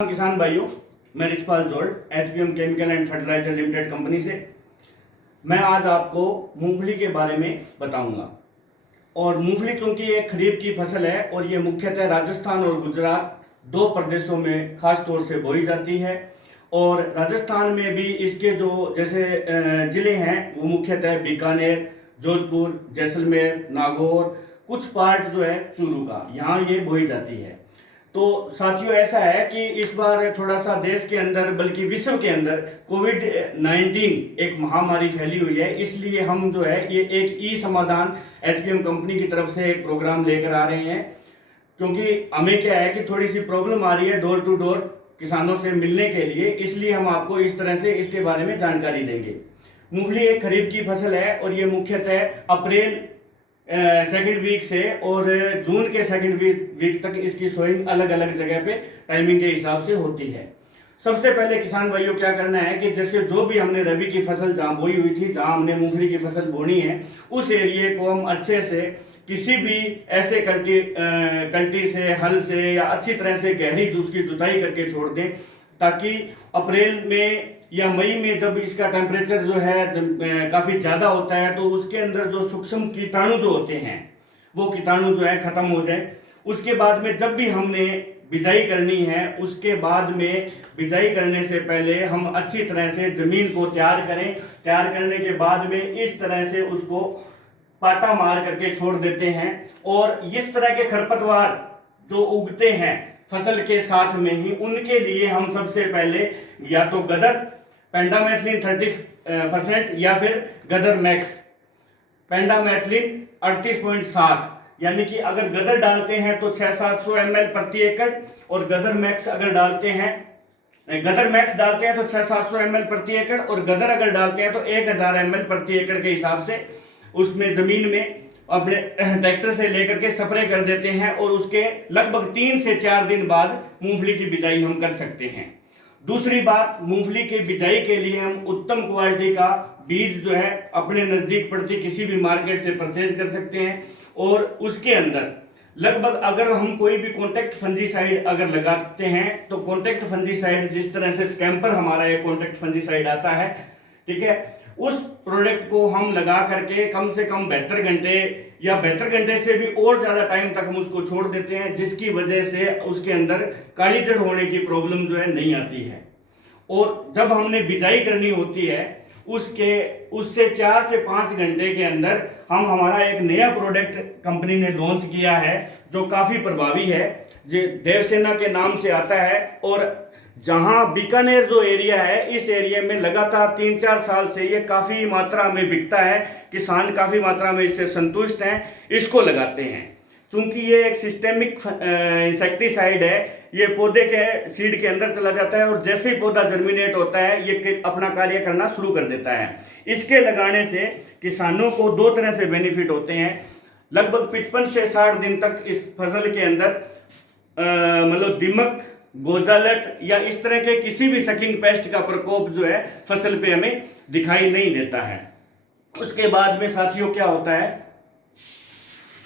किसान भाइयों, मैं रिचपाल जोल्ट HPM chemical and fertilizer limited company से मैं आज आपको मूंगफली के बारे में बताऊंगा। और मूंगफली चूंकि एक खरीफ की फसल है और ये मुख्यतः राजस्थान और गुजरात दो प्रदेशों में खास तौर से बोई जाती है। और राजस्थान में भी इसके जो जैसे ज़िले हैं वो मुख्यतः बीकानेर, जोधपुर, जैसलमेर, नागौर, कुछ पार्ट जो है चूरू का, यहाँ ये बोई जाती है। तो साथियों, ऐसा है कि इस बार थोड़ा सा देश के अंदर बल्कि विश्व के अंदर कोविड-19 एक महामारी फैली हुई है, इसलिए हम जो है ये एक ई समाधान एचपीएम कंपनी की तरफ से एक प्रोग्राम लेकर आ रहे हैं। क्योंकि हमें क्या है कि थोड़ी सी प्रॉब्लम आ रही है डोर टू डोर किसानों से मिलने के लिए, इसलिए हम आपको इस तरह से इसके बारे में जानकारी देंगे। मूंगफली एक खरीफ की फसल है और ये मुख्यतः अप्रैल सेकेंड वीक से और जून के सेकेंड वीक तक इसकी सोइंग अलग अलग जगह पे टाइमिंग के हिसाब से होती है। सबसे पहले किसान भाइयों क्या करना है कि जैसे जो भी हमने रबी की फसल जहाँ बोई हुई थी, जहाँ हमने मूंगफली की फसल बोनी है, उस एरिए को हम अच्छे से किसी भी ऐसे कल्टी से, हल से या अच्छी तरह से गहरी उसकी जुताई करके छोड़ दें, ताकि अप्रैल में या मई में जब इसका टेम्परेचर जो है काफ़ी ज़्यादा होता है तो उसके अंदर जो सूक्ष्म कीटाणु जो होते हैं वो कीटाणु जो है ख़त्म हो जाए। उसके बाद में जब भी हमने बिजाई करनी है, उसके बाद में बिजाई करने से पहले हम अच्छी तरह से ज़मीन को तैयार करें। तैयार करने के बाद में इस तरह से उसको पाटा मार करके छोड़ देते हैं। और इस तरह के खरपतवार जो उगते हैं फसल के साथ में ही, उनके लिए हम सबसे पहले या तो गदर पेंडामेथलिन 30% या फिर गदर मैक्स पेंडामेथलिन 38.7, यानी कि अगर गदर डालते हैं तो 600-700 ml प्रति एकड़ और गदर मैक्स अगर डालते हैं गदर मैक्स डालते हैं तो 600-700 ml प्रति एकड़ और गदर अगर डालते हैं तो 1000 ml प्रति एकड़ के हिसाब से उसमें जमीन में अपने ट्रैक्टर से लेकर के स्प्रे कर देते हैं। और उसके लगभग 3 से 4 दिन बाद मूंगफली की बिजाई हम कर सकते हैं। दूसरी बात, मूंगफली की बिजाई के लिए हम उत्तम क्वालिटी का बीज जो है अपने नजदीक पड़ती किसी भी मार्केट से परचेज कर सकते हैं। और उसके अंदर लगभग अगर हम कोई भी कॉन्टैक्ट फंजीसाइड अगर लगाते हैं तो कॉन्टैक्ट फंजीसाइड जिस तरह से स्कैम्पर हमारा एक कॉन्टैक्ट फंजीसाइड आता है, ठीक है, उस प्रोडक्ट को हम लगा करके कम से कम 72 घंटे या 72 घंटे से भी और ज़्यादा टाइम तक हम उसको छोड़ देते हैं, जिसकी वजह से उसके अंदर काली जड़ होने की प्रॉब्लम जो है नहीं आती है। और जब हमने बिजाई करनी होती है उससे 4 से 5 घंटे के अंदर हम हमारा एक नया प्रोडक्ट कंपनी ने लॉन्च किया है जो काफ़ी प्रभावी है, जो देवसेना के नाम से आता है। और जहां बीकानेर जो एरिया है, इस एरिया में लगातार 3-4 साल से ये काफ़ी मात्रा में बिकता है, किसान काफ़ी मात्रा में इससे संतुष्ट हैं, इसको लगाते हैं। चूंकि ये एक सिस्टेमिक इंसेक्टिसाइड है, ये पौधे के सीड के अंदर चला जाता है और जैसे ही पौधा जर्मिनेट होता है ये अपना कार्य करना शुरू कर देता है। इसके लगाने से किसानों को 2 तरह से बेनिफिट होते हैं। लगभग 55 से 60 दिन तक इस फसल के अंदर मतलब दीमक, गोजालट या इस तरह के किसी भी सकिंग पेस्ट का प्रकोप जो है फसल पे हमें दिखाई नहीं देता है। उसके बाद में साथियों क्या होता है